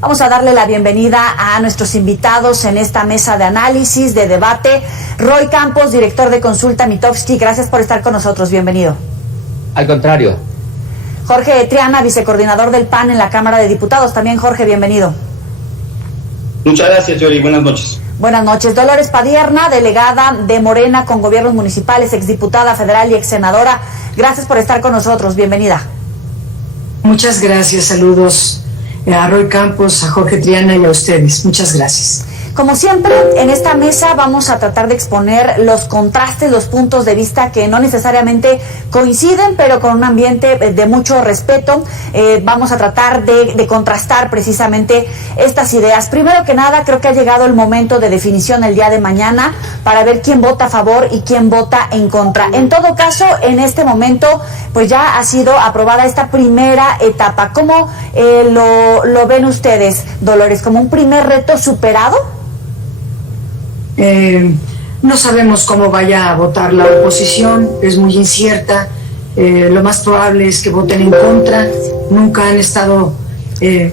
Vamos a darle la bienvenida a nuestros invitados en esta mesa de análisis, de debate. Roy Campos, director de Consulta Mitofsky, gracias por estar con nosotros, bienvenido. Al contrario. Jorge Triana, vicecoordinador del PAN en la Cámara de Diputados, también Jorge, bienvenido. Muchas gracias, Yoli, buenas noches. Buenas noches. Dolores Padierna, delegada de Morena con gobiernos municipales, exdiputada federal y exsenadora, gracias por estar con nosotros, bienvenida. Muchas gracias, saludos a Roy Campos, a Jorge Triana y a ustedes. Muchas gracias. Como siempre, en esta mesa vamos a tratar de exponer los contrastes, los puntos de vista que no necesariamente coinciden, pero con un ambiente de mucho respeto. Vamos a tratar de contrastar precisamente estas ideas. Primero que nada, creo que ha llegado el momento de definición el día de mañana para ver quién vota a favor y quién vota en contra. En todo caso, en este momento, pues ya ha sido aprobada esta primera etapa. ¿Cómo lo ven ustedes, Dolores? ¿Como un primer reto superado? No sabemos cómo vaya a votar la oposición, es muy incierta. Lo más probable es que voten en contra. Nunca han estado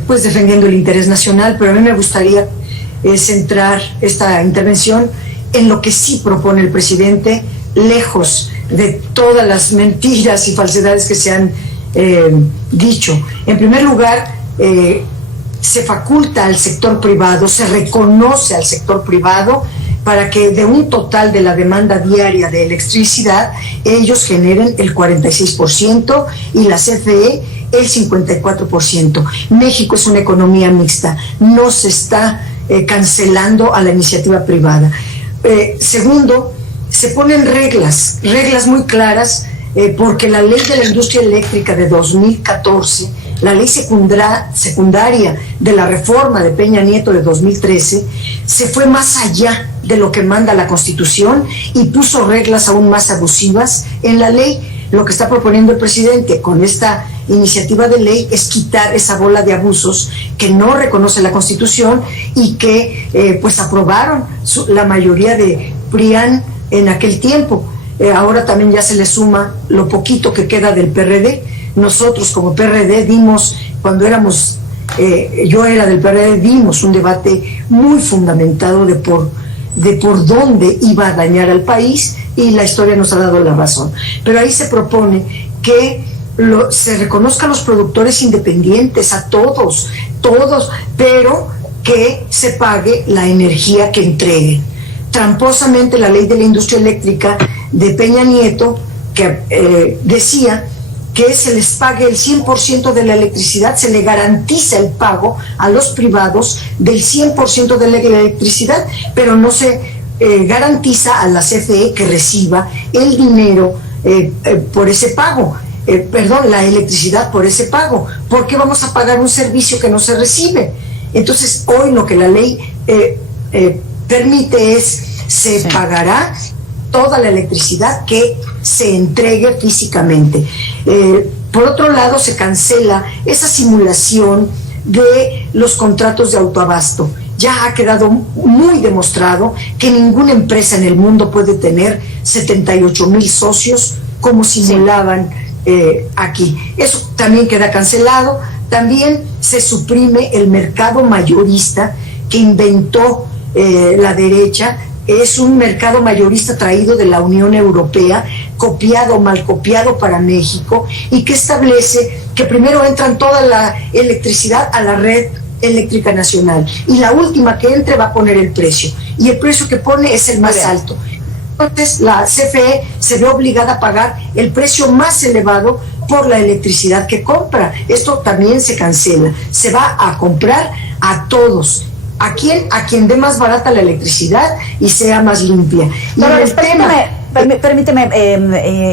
pues defendiendo el interés nacional, pero a mí me gustaría centrar esta intervención en lo que sí propone el presidente, lejos de todas las mentiras y falsedades que se han dicho. En primer lugar, se faculta al sector privado, se reconoce al sector privado para que de un total de la demanda diaria de electricidad, ellos generen el 46% y la CFE el 54%. México es una economía mixta, no se está cancelando a la iniciativa privada. Segundo, se ponen reglas muy claras, porque la ley de la industria eléctrica de 2014, la ley secundaria de la reforma de Peña Nieto de 2013, se fue más allá de lo que manda la Constitución y puso reglas aún más abusivas en la ley. Lo que está proponiendo el presidente con esta iniciativa de ley es quitar esa bola de abusos que no reconoce la Constitución y que pues aprobaron la mayoría de PRIAN en aquel tiempo. Ahora también ya se le suma lo poquito que queda del PRD. Nosotros como PRD dimos, cuando éramos, yo era del PRD, dimos un debate muy fundamentado de por dónde iba a dañar al país, y la historia nos ha dado la razón. Pero ahí se propone que se reconozcan los productores independientes, a todos, pero que se pague la energía que entreguen. Tramposamente la ley de la industria eléctrica de Peña Nieto, que decía que se les pague el 100% de la electricidad, se le garantiza el pago a los privados del 100% de la electricidad, pero no se garantiza a la CFE que reciba el dinero por ese pago, la electricidad por ese pago. ¿Por qué vamos a pagar un servicio que no se recibe? Entonces, hoy lo que la ley permite es, se pagará toda la electricidad que se entregue físicamente. Por otro lado, se cancela esa simulación de los contratos de autoabasto. Ya ha quedado muy demostrado que ninguna empresa en el mundo puede tener 78,000 socios como simulaban aquí. Eso también queda cancelado. También se suprime el mercado mayorista que inventó la derecha. Es un mercado mayorista traído de la Unión Europea, mal copiado para México, y que establece que primero entran toda la electricidad a la red eléctrica nacional, y la última que entre va a poner el precio, y el precio que pone es el más alto. Entonces la CFE se ve obligada a pagar el precio más elevado por la electricidad que compra. Esto también se cancela, se va a comprar a todos. ¿A quién? A quien dé más barata la electricidad y sea más limpia. Pero permíteme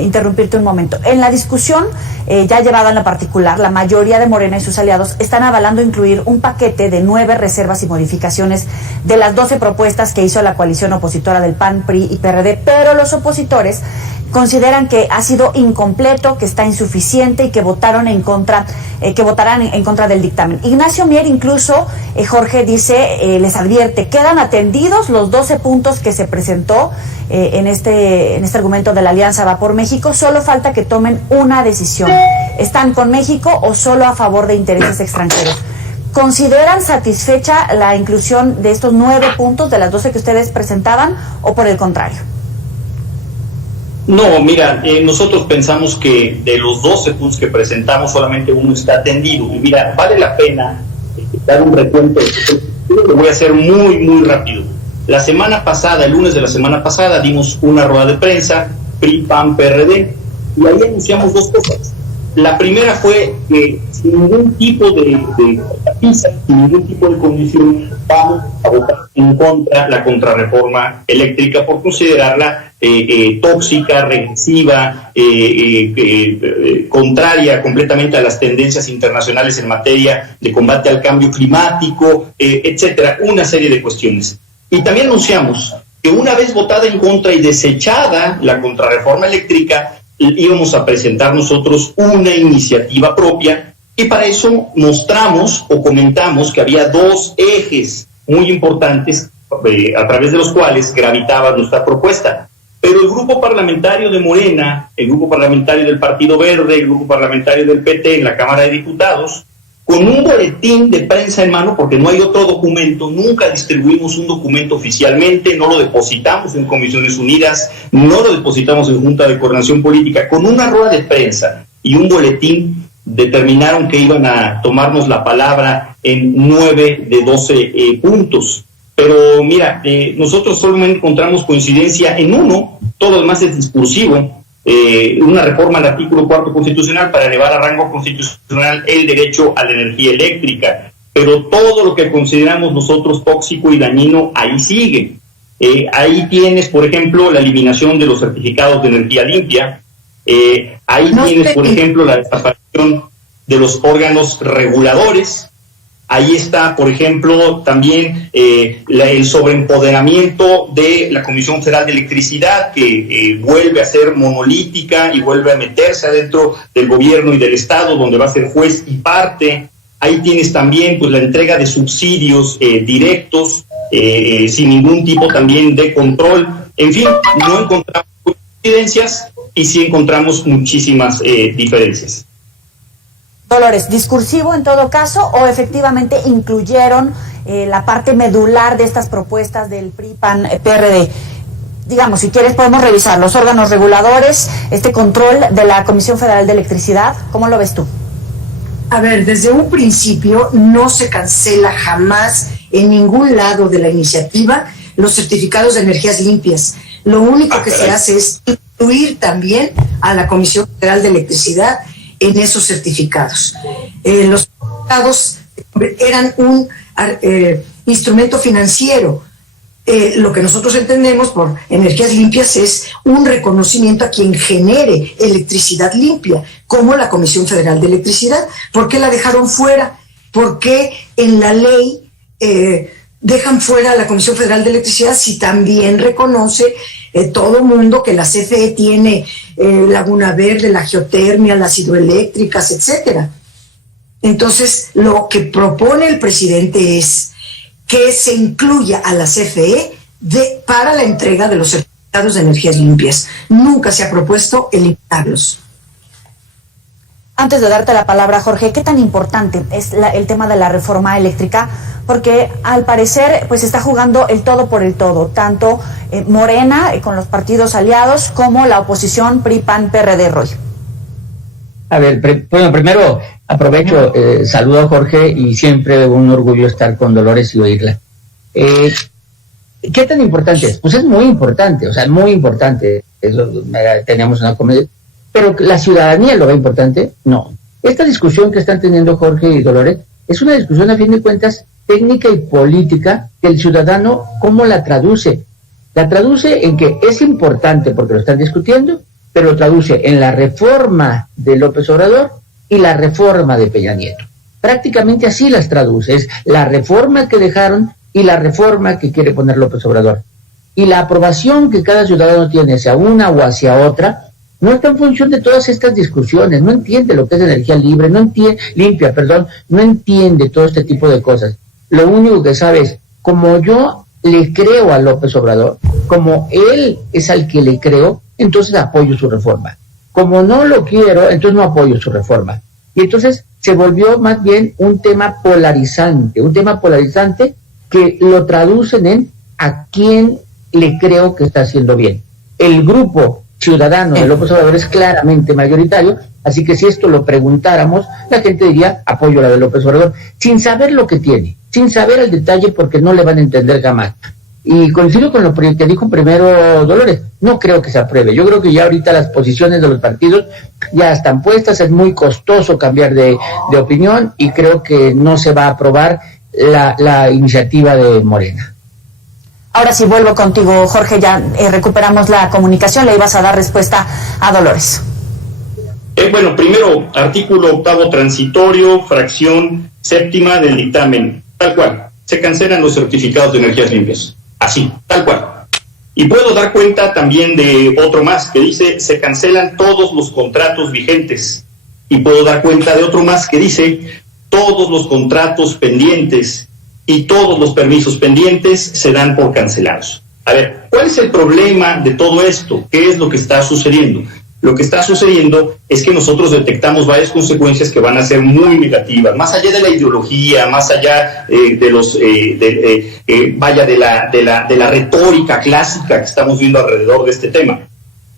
interrumpirte un momento. En la discusión ya llevada en la particular, la mayoría de Morena y sus aliados están avalando incluir un paquete de 9 reservas y modificaciones de las 12 propuestas que hizo la coalición opositora del PAN, PRI y PRD, pero los opositores consideran que ha sido incompleto, que está insuficiente y que votarán en contra del dictamen. Ignacio Mier incluso, Jorge, dice, les advierte, quedan atendidos los 12 puntos que se presentó en este argumento de la Alianza Va por México, solo falta que tomen una decisión. ¿Están con México o solo a favor de intereses extranjeros? ¿Consideran satisfecha la inclusión de estos 9 puntos de las 12 que ustedes presentaban o por el contrario? No, mira, nosotros pensamos que de los 12 puntos que presentamos solamente uno está atendido. Y mira, vale la pena dar un recuento. Lo voy a hacer muy rápido. La semana pasada, el lunes de la semana pasada, dimos una rueda de prensa, PRI, PAN, PRD, y ahí anunciamos 2 cosas. La primera fue que sin ningún tipo de sin ningún tipo de condición, vamos a votar en contra la contrarreforma eléctrica por considerarla tóxica, regresiva, contraria completamente a las tendencias internacionales en materia de combate al cambio climático, etcétera, una serie de cuestiones. Y también anunciamos que una vez votada en contra y desechada la contrarreforma eléctrica, íbamos a presentar nosotros una iniciativa propia, y para eso mostramos o comentamos que había 2 ejes muy importantes a través de los cuales gravitaba nuestra propuesta. Pero el grupo parlamentario de Morena, el grupo parlamentario del Partido Verde, el grupo parlamentario del PT en la Cámara de Diputados, con un boletín de prensa en mano, porque no hay otro documento, nunca distribuimos un documento oficialmente, no lo depositamos en Comisiones Unidas, no lo depositamos en Junta de Coordinación Política, con una rueda de prensa y un boletín determinaron que iban a tomarnos la palabra en 9 de 12 puntos. Pero mira, nosotros solamente encontramos coincidencia en uno, todo lo demás es discursivo. Una reforma al artículo 4 constitucional para elevar a rango constitucional el derecho a la energía eléctrica, pero todo lo que consideramos nosotros tóxico y dañino ahí sigue. Ahí tienes, por ejemplo, la eliminación de los certificados de energía limpia, ahí tienes, por ejemplo, la desaparición de los órganos reguladores. Ahí está, por ejemplo, también el sobreempoderamiento de la Comisión Federal de Electricidad, que vuelve a ser monolítica y vuelve a meterse adentro del gobierno y del Estado, donde va a ser juez y parte. Ahí tienes también pues la entrega de subsidios directos, sin ningún tipo también de control. En fin, no encontramos coincidencias y sí encontramos muchísimas diferencias. Dolores, ¿discursivo en todo caso o efectivamente incluyeron la parte medular de estas propuestas del PRI, PAN, PRD? Digamos, si quieres podemos revisar los órganos reguladores, este control de la Comisión Federal de Electricidad, ¿cómo lo ves tú? A ver, desde un principio no se cancela jamás en ningún lado de la iniciativa los certificados de energías limpias. Lo único que se hace es incluir también a la Comisión Federal de Electricidad en esos certificados. Los certificados eran un instrumento financiero. Lo que nosotros entendemos por energías limpias es un reconocimiento a quien genere electricidad limpia, como la Comisión Federal de Electricidad. ¿Por qué la dejaron fuera? ¿Por qué en la ley dejan fuera a la Comisión Federal de Electricidad si también reconoce todo mundo que la CFE tiene Laguna Verde, la geotermia, las hidroeléctricas, etcétera? Entonces, lo que propone el presidente es que se incluya a la CFE para la entrega de los certificados de energías limpias. Nunca se ha propuesto eliminarlos. Antes de darte la palabra, Jorge, ¿qué tan importante es el tema de la reforma eléctrica? Porque al parecer pues está jugando el todo por el todo, tanto Morena con los partidos aliados como la oposición PRI, PAN, PRD, Roy. A ver, bueno, primero aprovecho, saludo a Jorge y siempre un orgullo estar con Dolores y oírla. ¿Qué tan importante es? Pues es muy importante, o sea, muy importante. Tenemos una comedia. Pero ¿la ciudadanía lo ve importante? No. Esta discusión que están teniendo Jorge y Dolores es una discusión, a fin de cuentas, técnica y política, que el ciudadano, ¿cómo la traduce? La traduce en que es importante porque lo están discutiendo, pero lo traduce en la reforma de López Obrador y la reforma de Peña Nieto. Prácticamente así las traduce, es la reforma que dejaron y la reforma que quiere poner López Obrador. Y la aprobación que cada ciudadano tiene hacia una o hacia otra no está en función de todas estas discusiones, no entiende lo que es energía libre, no entiende todo este tipo de cosas. Lo único que sabe es, como yo le creo a López Obrador, como él es al que le creo, entonces apoyo su reforma. Como no lo quiero, entonces no apoyo su reforma. Y entonces se volvió más bien un tema polarizante que lo traducen en a quién le creo que está haciendo bien. El grupo ciudadano de López Obrador es claramente mayoritario, así que si esto lo preguntáramos, la gente diría apoyo a la de López Obrador, sin saber lo que tiene, sin saber el detalle, porque no le van a entender jamás. Y coincido con lo que dijo primero Dolores, no creo que se apruebe. Yo creo que ya ahorita las posiciones de los partidos ya están puestas, es muy costoso cambiar de opinión y creo que no se va a aprobar la iniciativa de Morena. Ahora sí vuelvo contigo, Jorge, ya recuperamos la comunicación, le ibas a dar respuesta a Dolores. Bueno, primero, artículo 8º transitorio, fracción 7ª del dictamen, tal cual, se cancelan los certificados de energías limpias, así, tal cual. Y puedo dar cuenta también de otro más, que dice, se cancelan todos los contratos vigentes. Y puedo dar cuenta de otro más, que dice, todos los contratos pendientes y todos los permisos pendientes se dan por cancelados. A ver, ¿cuál es el problema de todo esto? ¿Qué es lo que está sucediendo? Lo que está sucediendo es que nosotros detectamos varias consecuencias que van a ser muy negativas, más allá de la ideología, más allá de la retórica clásica que estamos viendo alrededor de este tema.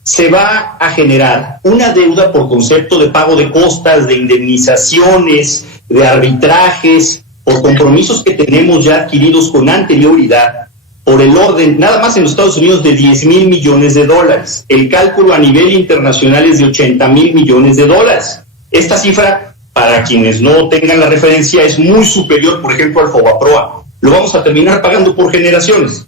Se va a generar una deuda por concepto de pago de costas, de indemnizaciones, de arbitrajes, por compromisos que tenemos ya adquiridos con anterioridad, por el orden, nada más en los Estados Unidos, de $10,000 millones. El cálculo a nivel internacional es de $80,000 millones. Esta cifra, para quienes no tengan la referencia, es muy superior, por ejemplo, al FOBAPROA. Lo vamos a terminar pagando por generaciones.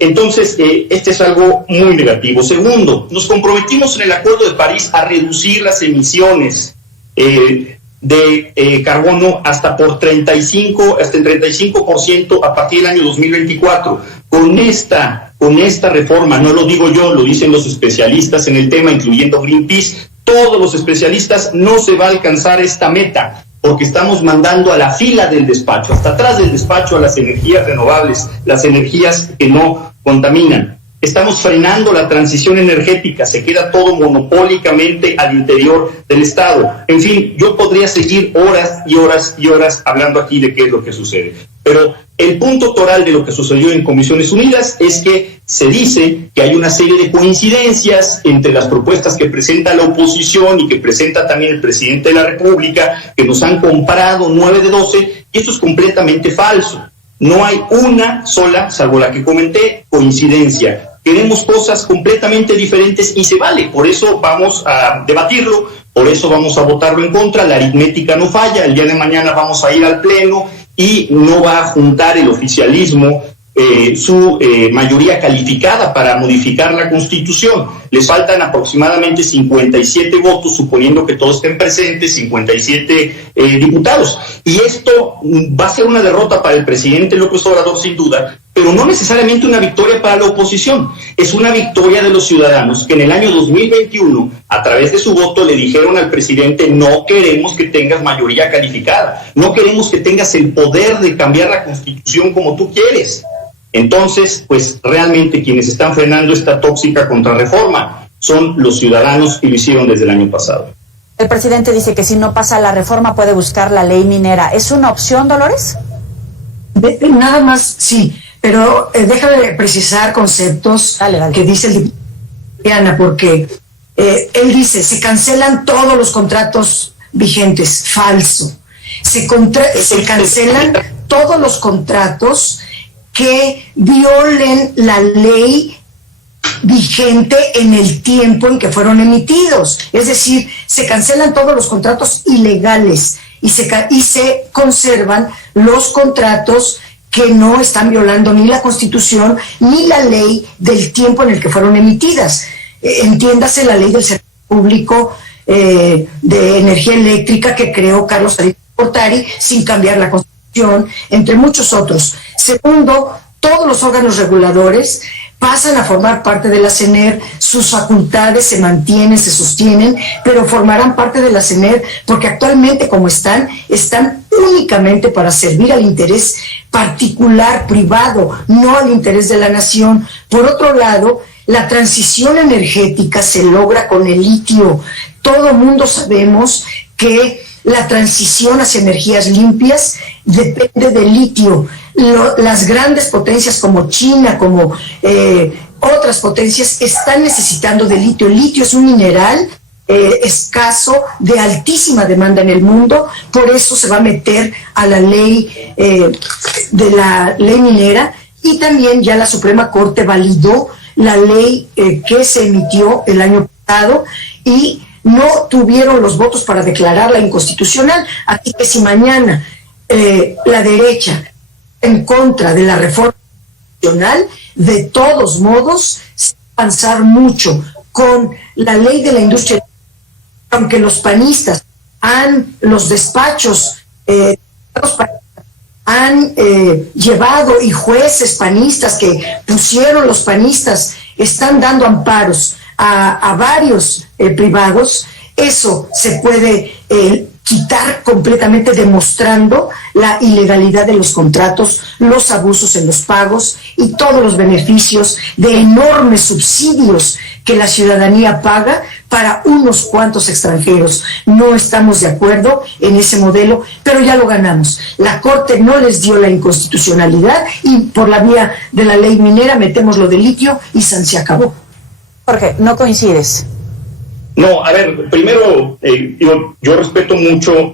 Entonces, este es algo muy negativo. Segundo, nos comprometimos en el Acuerdo de París a reducir las emisiones de carbono hasta el 35% a partir del año 2024. Con esta reforma, no lo digo yo, lo dicen los especialistas en el tema, incluyendo Greenpeace, todos los especialistas, no se va a alcanzar esta meta, porque estamos mandando a la fila del despacho, hasta atrás del despacho, a las energías renovables, las energías que no contaminan. Estamos frenando la transición energética, se queda todo monopólicamente al interior del Estado. En fin, yo podría seguir horas y horas y horas hablando aquí de qué es lo que sucede. Pero el punto toral de lo que sucedió en Comisiones Unidas es que se dice que hay una serie de coincidencias entre las propuestas que presenta la oposición y que presenta también el presidente de la República, que nos han comparado 9 de 12, y esto es completamente falso. No hay una sola, salvo la que comenté, coincidencia. Queremos cosas completamente diferentes y se vale. Por eso vamos a debatirlo, por eso vamos a votarlo en contra. La aritmética no falla. El día de mañana vamos a ir al Pleno y no va a juntar el oficialismo su mayoría calificada para modificar la Constitución. Les faltan aproximadamente 57 votos, suponiendo que todos estén presentes, 57 diputados. Y esto va a ser una derrota para el presidente López Obrador, sin duda, pero no necesariamente una victoria para la oposición. Es una victoria de los ciudadanos que en el año 2021, a través de su voto, le dijeron al presidente: no queremos que tengas mayoría calificada, no queremos que tengas el poder de cambiar la Constitución como tú quieres. Entonces, pues realmente quienes están frenando esta tóxica contrarreforma son los ciudadanos, y lo hicieron desde el año pasado. El presidente dice que si no pasa la reforma puede buscar la ley minera. ¿Es una opción, Dolores? Nada más, sí, pero déjame precisar conceptos que dice el diputado, porque él dice, se cancelan todos los contratos vigentes. Falso. Se cancelan todos los contratos que violen la ley vigente en el tiempo en que fueron emitidos. Es decir, se cancelan todos los contratos ilegales y se conservan los contratos que no están violando ni la Constitución ni la ley del tiempo en el que fueron emitidas. Entiéndase la ley del servicio público de energía eléctrica que creó Carlos Salinas de Gortari sin cambiar la Constitución, entre muchos otros. Segundo, todos los órganos reguladores pasan a formar parte de la CENER, sus facultades se mantienen, se sostienen, pero formarán parte de la CENER porque actualmente, como están únicamente para servir al interés particular, privado, no al interés de la nación. Por otro lado, la transición energética se logra con el litio. Todo mundo sabemos que la transición hacia energías limpias depende del litio. Las grandes potencias como China, como otras potencias, están necesitando de litio. El litio es un mineral escaso, de altísima demanda en el mundo, por eso se va a meter a la ley de la ley minera, y también ya la Suprema Corte validó la ley que se emitió el año pasado y no tuvieron los votos para declararla inconstitucional. Así que si mañana la derecha en contra de la reforma constitucional, de todos modos se va a avanzar mucho con la ley de la industria. Aunque los panistas los despachos han llevado, y jueces panistas que pusieron los panistas están dando amparos a varios privados, eso se puede quitar completamente, demostrando la ilegalidad de los contratos, los abusos en los pagos y todos los beneficios de enormes subsidios que la ciudadanía paga para unos cuantos extranjeros. No estamos de acuerdo en ese modelo, pero ya lo ganamos. La Corte no les dio la inconstitucionalidad y por la vía de la ley minera metemos lo de litio y se acabó. Jorge, ¿no coincides? No, a ver, primero, yo respeto mucho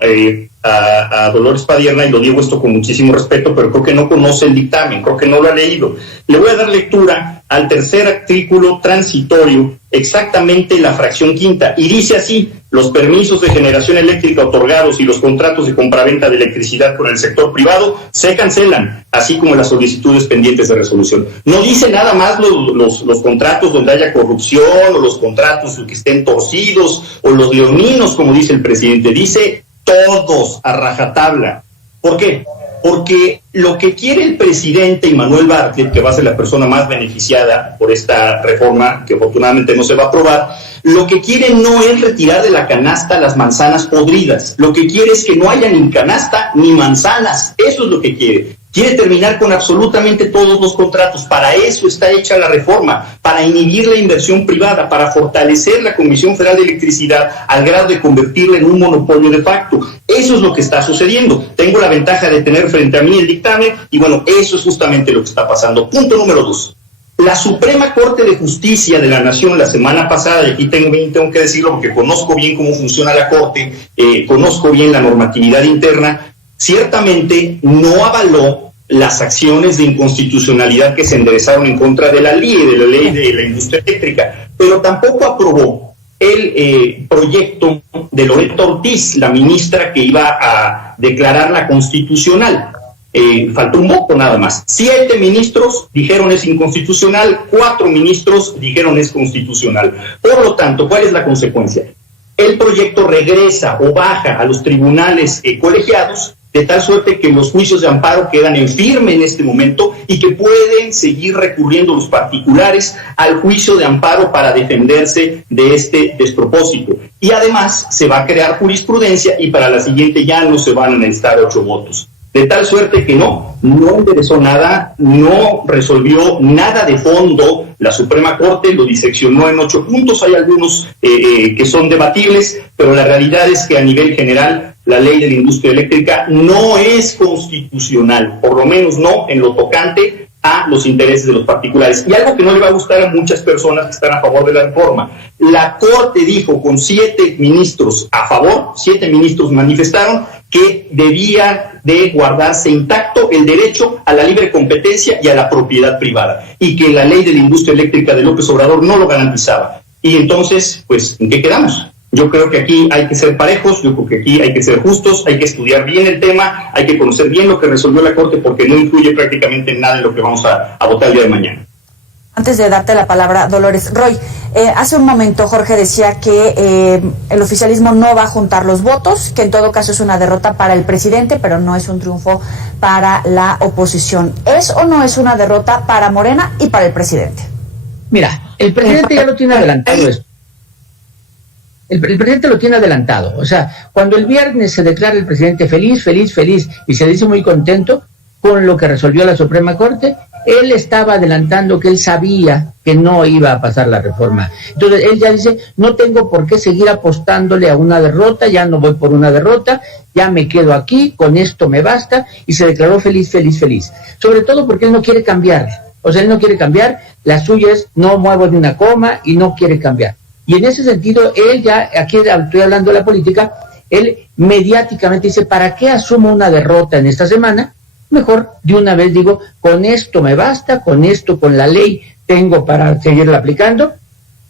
a Dolores Padierna, y lo digo esto con muchísimo respeto, pero creo que no conoce el dictamen, creo que no lo ha leído. Le voy a dar lectura al tercer artículo transitorio, exactamente la fracción quinta, y dice así: los permisos de generación eléctrica otorgados y los contratos de compraventa de electricidad con el sector privado se cancelan, así como las solicitudes pendientes de resolución. No dice nada más los contratos donde haya corrupción, o los contratos que estén torcidos, o los leoninos, como dice el presidente. Dice todos a rajatabla. ¿Por qué? Porque lo que quiere el presidente y Manuel Bartlett, que va a ser la persona más beneficiada por esta reforma, que afortunadamente no se va a aprobar, lo que quiere no es retirar de la canasta las manzanas podridas. Lo que quiere es que no haya ni canasta ni manzanas. Eso es lo que quiere. Quiere terminar con absolutamente todos los contratos. Para eso está hecha la reforma, para inhibir la inversión privada, para fortalecer la Comisión Federal de Electricidad al grado de convertirla en un monopolio de facto. Eso es lo que está sucediendo. Tengo la ventaja de tener frente a mí el dictamen y bueno, eso es justamente lo que está pasando. Punto número 2. La Suprema Corte de Justicia de la Nación la semana pasada, y aquí tengo que decirlo porque conozco bien cómo funciona la Corte, conozco bien la normatividad interna, ciertamente no avaló las acciones de inconstitucionalidad que se enderezaron en contra de la ley de la industria eléctrica, pero tampoco aprobó el proyecto de Loreto Ortiz, la ministra que iba a declararla constitucional. Faltó un voto nada más. 7 ministros dijeron es inconstitucional, 4 ministros dijeron es constitucional. Por lo tanto, ¿cuál es la consecuencia? El proyecto regresa o baja a los tribunales colegiados, de tal suerte que los juicios de amparo quedan en firme en este momento y que pueden seguir recurriendo los particulares al juicio de amparo para defenderse de este despropósito. Y además se va a crear jurisprudencia y para la siguiente ya no se van a necesitar 8 votos. De tal suerte que no enderezó nada, no resolvió nada de fondo. La Suprema Corte lo diseccionó en 8 puntos, hay algunos que son debatibles, pero la realidad es que a nivel general la ley de la industria eléctrica no es constitucional, por lo menos no en lo tocante a los intereses de los particulares. Y algo que no le va a gustar a muchas personas que están a favor de la reforma: la Corte dijo con 7 ministros a favor, 7 ministros manifestaron que debía de guardarse intacto el derecho a la libre competencia y a la propiedad privada, y que la ley de la industria eléctrica de López Obrador no lo garantizaba. Y entonces, pues, ¿en qué quedamos? Yo creo que aquí hay que ser parejos, yo creo que aquí hay que ser justos, hay que estudiar bien el tema, hay que conocer bien lo que resolvió la Corte, porque no influye prácticamente en nada en lo que vamos a votar el día de mañana. Antes de darte la palabra, Dolores, Roy, hace un momento Jorge decía que el oficialismo no va a juntar los votos, que en todo caso es una derrota para el presidente, pero no es un triunfo para la oposición. ¿Es o no es una derrota para Morena y para el presidente? Mira, el presidente ya lo tiene adelantado esto. El presidente lo tiene adelantado. O sea, cuando el viernes se declara el presidente feliz, y se dice muy contento, con lo que resolvió la Suprema Corte. Él estaba adelantando que él sabía que no iba a pasar la reforma. Entonces él ya dice, no tengo por qué seguir apostándole a una derrota, ya no voy por una derrota, ya me quedo aquí, con esto me basta, y se declaró feliz. Sobre todo porque él no quiere cambiar. O sea, él no quiere cambiar, la suya es no muevo ni una coma y no quiere cambiar. Y en ese sentido, él ya, aquí estoy hablando de la política, él mediáticamente dice, ¿para qué asumo una derrota en esta semana? Mejor de una vez digo, con esto me basta, con esto, con la ley tengo para seguirla aplicando,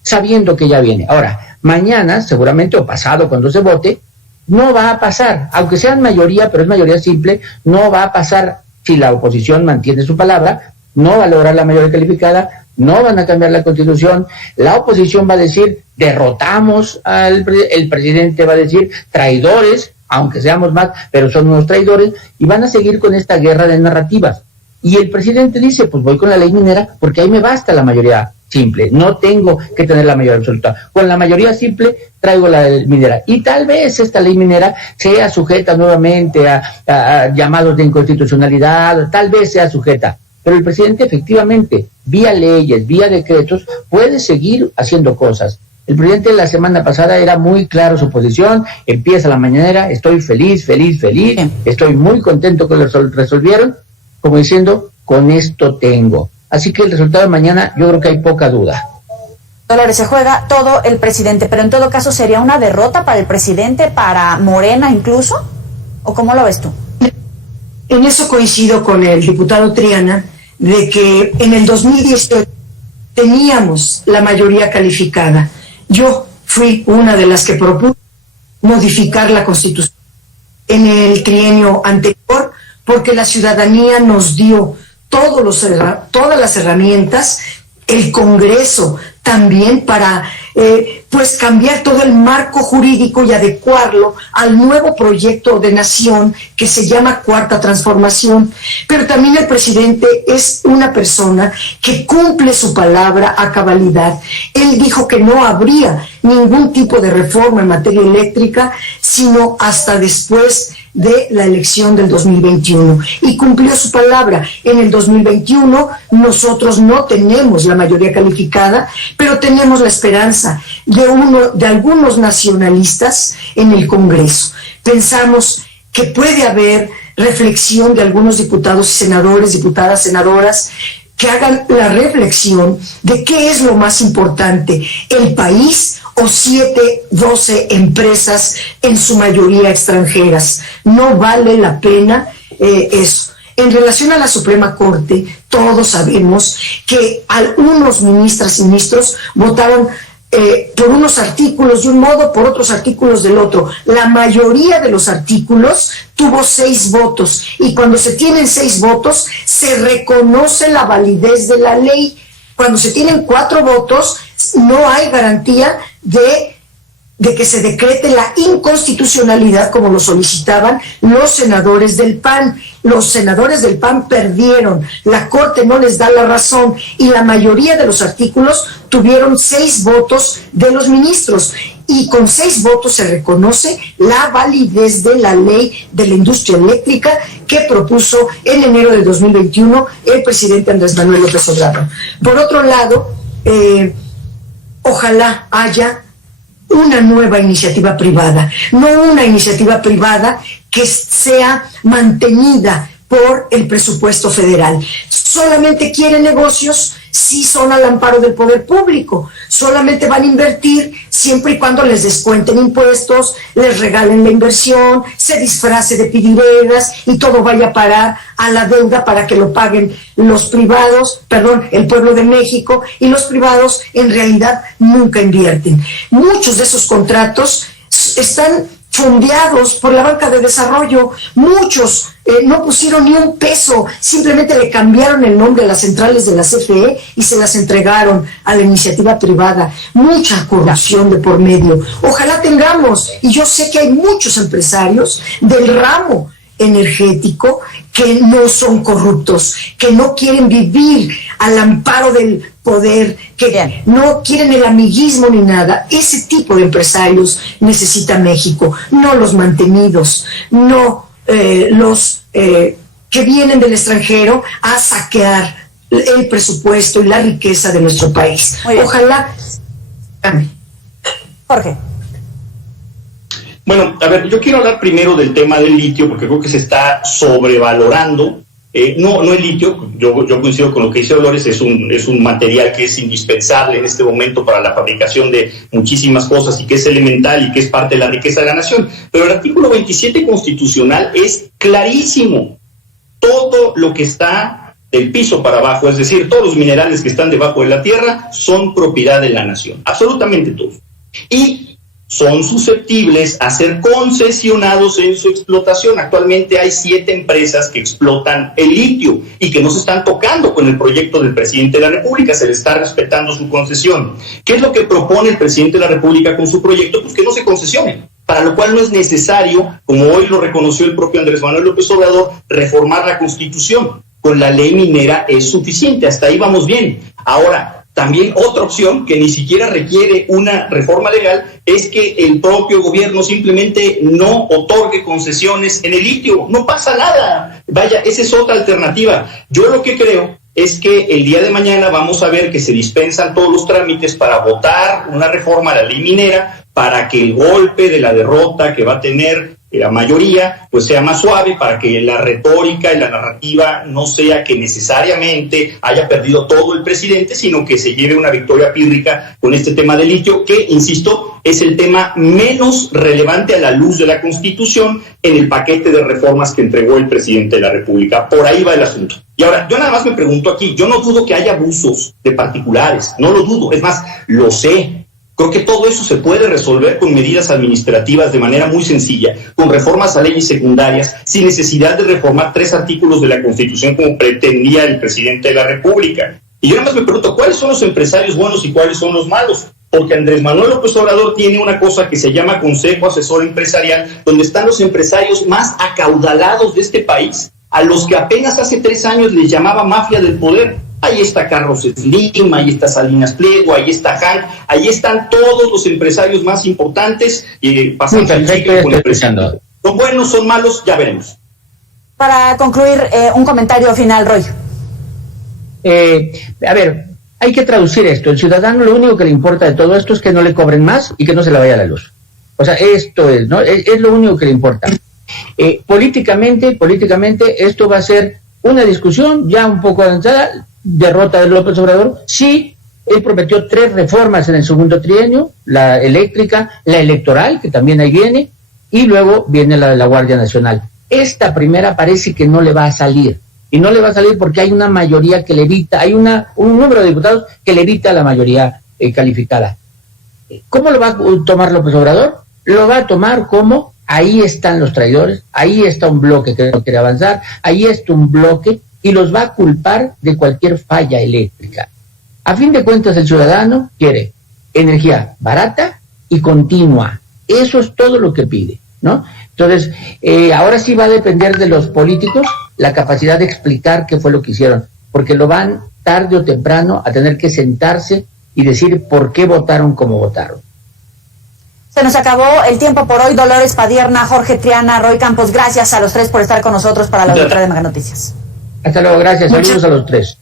sabiendo que ya viene. Ahora, mañana, seguramente, o pasado, cuando se vote, no va a pasar, aunque sean mayoría, pero es mayoría simple, no va a pasar si la oposición mantiene su palabra, no va a lograr la mayoría calificada, no van a cambiar la Constitución, la oposición va a decir, derrotamos el presidente va a decir, traidores, aunque seamos más, pero son unos traidores, y van a seguir con esta guerra de narrativas. Y el presidente dice, pues voy con la ley minera, porque ahí me basta la mayoría simple, no tengo que tener la mayoría absoluta. Con la mayoría simple traigo la ley minera. Y tal vez esta ley minera sea sujeta nuevamente a llamados de inconstitucionalidad, tal vez sea sujeta. Pero el presidente efectivamente, vía leyes, vía decretos, puede seguir haciendo cosas. El presidente la semana pasada era muy claro su posición, empieza la mañanera, estoy feliz, estoy muy contento que lo resolvieron, como diciendo, con esto tengo. Así que el resultado de mañana yo creo que hay poca duda. Dolores, se juega todo el presidente, pero en todo caso sería una derrota para el presidente, para Morena incluso, ¿o cómo lo ves tú? En eso coincido con el diputado Triana, de que en el 2018 teníamos la mayoría calificada. Yo fui una de las que propuso modificar la Constitución en el trienio anterior, porque la ciudadanía nos dio todas las herramientas, el Congreso también, para pues cambiar todo el marco jurídico y adecuarlo al nuevo proyecto de nación que se llama Cuarta Transformación. Pero también el presidente es una persona que cumple su palabra a cabalidad. Él dijo que no habría ningún tipo de reforma en materia eléctrica, sino hasta después de la elección del 2021, y cumplió su palabra. En el 2021 nosotros no tenemos la mayoría calificada, pero tenemos la esperanza de algunos nacionalistas en el Congreso. Pensamos que puede haber reflexión de algunos diputados y senadores, diputadas, senadoras, que hagan la reflexión de qué es lo más importante, el país o 12 empresas, en su mayoría extranjeras. No vale la pena eso. En relación a la Suprema Corte, todos sabemos que algunos ministras y ministros votaron por unos artículos de un modo, por otros artículos del otro. La mayoría de los artículos tuvo 6 votos, y cuando se tienen 6 votos se reconoce la validez de la ley. Cuando se tienen 4 votos no hay garantía de que se decrete la inconstitucionalidad, como lo solicitaban los senadores del PAN. Los senadores del PAN perdieron, la Corte no les da la razón, y la mayoría de los artículos tuvieron 6 votos de los ministros, y con 6 votos se reconoce la validez de la ley de la industria eléctrica que propuso en enero de 2021 el presidente Andrés Manuel López Obrador. Por otro lado, ojalá haya una nueva iniciativa privada, no una iniciativa privada que sea mantenida por el presupuesto federal. Solamente quieren negocios si son al amparo del poder público. Solamente van a invertir siempre y cuando les descuenten impuestos, les regalen la inversión, se disfrace de pidiregas y todo vaya a parar a la deuda para que lo paguen los privados, el pueblo de México, y los privados en realidad nunca invierten. Muchos de esos contratos están fondeados por la banca de desarrollo. Muchos no pusieron ni un peso, simplemente le cambiaron el nombre a las centrales de la CFE y se las entregaron a la iniciativa privada. Mucha corrupción de por medio. Ojalá tengamos, y yo sé que hay muchos empresarios del ramo energético que no son corruptos, que no quieren vivir al amparo del poder, que no quieren el amiguismo ni nada. Ese tipo de empresarios necesita México, no los mantenidos, no los que vienen del extranjero a saquear el presupuesto y la riqueza de nuestro país. Ojalá. Jorge. Bueno, a ver, yo quiero hablar primero del tema del litio, porque creo que se está sobrevalorando. No el litio, yo coincido con lo que dice Dolores, es un material que es indispensable en este momento para la fabricación de muchísimas cosas y que es elemental y que es parte de la riqueza de la nación. Pero el artículo 27 constitucional es clarísimo. Todo lo que está del piso para abajo, es decir, todos los minerales que están debajo de la tierra, son propiedad de la nación, absolutamente todos. Y son susceptibles a ser concesionados en su explotación. Actualmente hay 7 empresas que explotan el litio y que no se están tocando con el proyecto del presidente de la República, se le está respetando su concesión. ¿Qué es lo que propone el presidente de la República con su proyecto? Pues que no se concesione, para lo cual no es necesario, como hoy lo reconoció el propio Andrés Manuel López Obrador, reformar la Constitución. Con la ley minera es suficiente, hasta ahí vamos bien. Ahora, también otra opción que ni siquiera requiere una reforma legal es que el propio gobierno simplemente no otorgue concesiones en el litio. No pasa nada. Vaya, esa es otra alternativa. Yo lo que creo es que el día de mañana vamos a ver que se dispensan todos los trámites para votar una reforma a la ley minera, para que el golpe de la derrota que va a tener la mayoría pues sea más suave, para que la retórica y la narrativa no sea que necesariamente haya perdido todo el presidente, sino que se lleve una victoria pírrica con este tema del litio, que, insisto, es el tema menos relevante a la luz de la Constitución en el paquete de reformas que entregó el presidente de la República. Por ahí va el asunto. Y ahora, yo nada más me pregunto aquí, yo no dudo que haya abusos de particulares, no lo dudo, es más, lo sé. Creo que todo eso se puede resolver con medidas administrativas de manera muy sencilla, con reformas a leyes secundarias, sin necesidad de reformar 3 artículos de la Constitución como pretendía el presidente de la República. Y yo nada más me pregunto, ¿cuáles son los empresarios buenos y cuáles son los malos? Porque Andrés Manuel López Obrador tiene una cosa que se llama Consejo Asesor Empresarial, donde están los empresarios más acaudalados de este país, a los que apenas hace 3 años les llamaba mafia del poder. Ahí está Carlos Slim, ahí está Salinas Pliego, ahí está Hank, ahí están todos los empresarios más importantes. Pasando el ciclo con el presidente. ¿Son buenos, son malos? Ya veremos. Para concluir, un comentario final, Roy. A ver, hay que traducir esto. El ciudadano lo único que le importa de todo esto es que no le cobren más y que no se le vaya la luz. O sea, esto es, ¿no? Es lo único que le importa. Políticamente, esto va a ser una discusión ya un poco avanzada. Derrota de López Obrador, sí, él prometió 3 reformas en el segundo trienio, la eléctrica, la electoral, que también ahí viene, y luego viene la de la Guardia Nacional. Esta primera parece que no le va a salir, y no le va a salir porque hay una mayoría que le evita, hay un número de diputados que le evita la mayoría calificada. ¿Cómo lo va a tomar López Obrador? Lo va a tomar como, ahí están los traidores, ahí está un bloque que no quiere avanzar, ahí está un bloque, y los va a culpar de cualquier falla eléctrica. A fin de cuentas, el ciudadano quiere energía barata y continua. Eso es todo lo que pide, ¿no? Entonces, ahora sí va a depender de los políticos la capacidad de explicar qué fue lo que hicieron, porque lo van tarde o temprano a tener que sentarse y decir por qué votaron como votaron. Se nos acabó el tiempo por hoy. Dolores Padierna, Jorge Triana, Roy Campos, gracias a los 3 por estar con nosotros para la auditoría de Mega Noticias. Hasta luego, gracias. Saludos a los 3.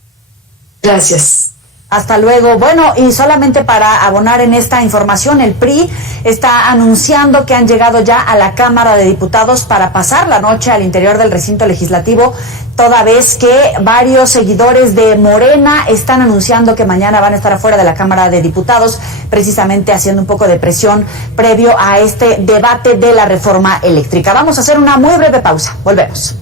Gracias. Hasta luego. Bueno, y solamente para abonar en esta información, el PRI está anunciando que han llegado ya a la Cámara de Diputados para pasar la noche al interior del recinto legislativo, toda vez que varios seguidores de Morena están anunciando que mañana van a estar afuera de la Cámara de Diputados, precisamente haciendo un poco de presión previo a este debate de la reforma eléctrica. Vamos a hacer una muy breve pausa. Volvemos.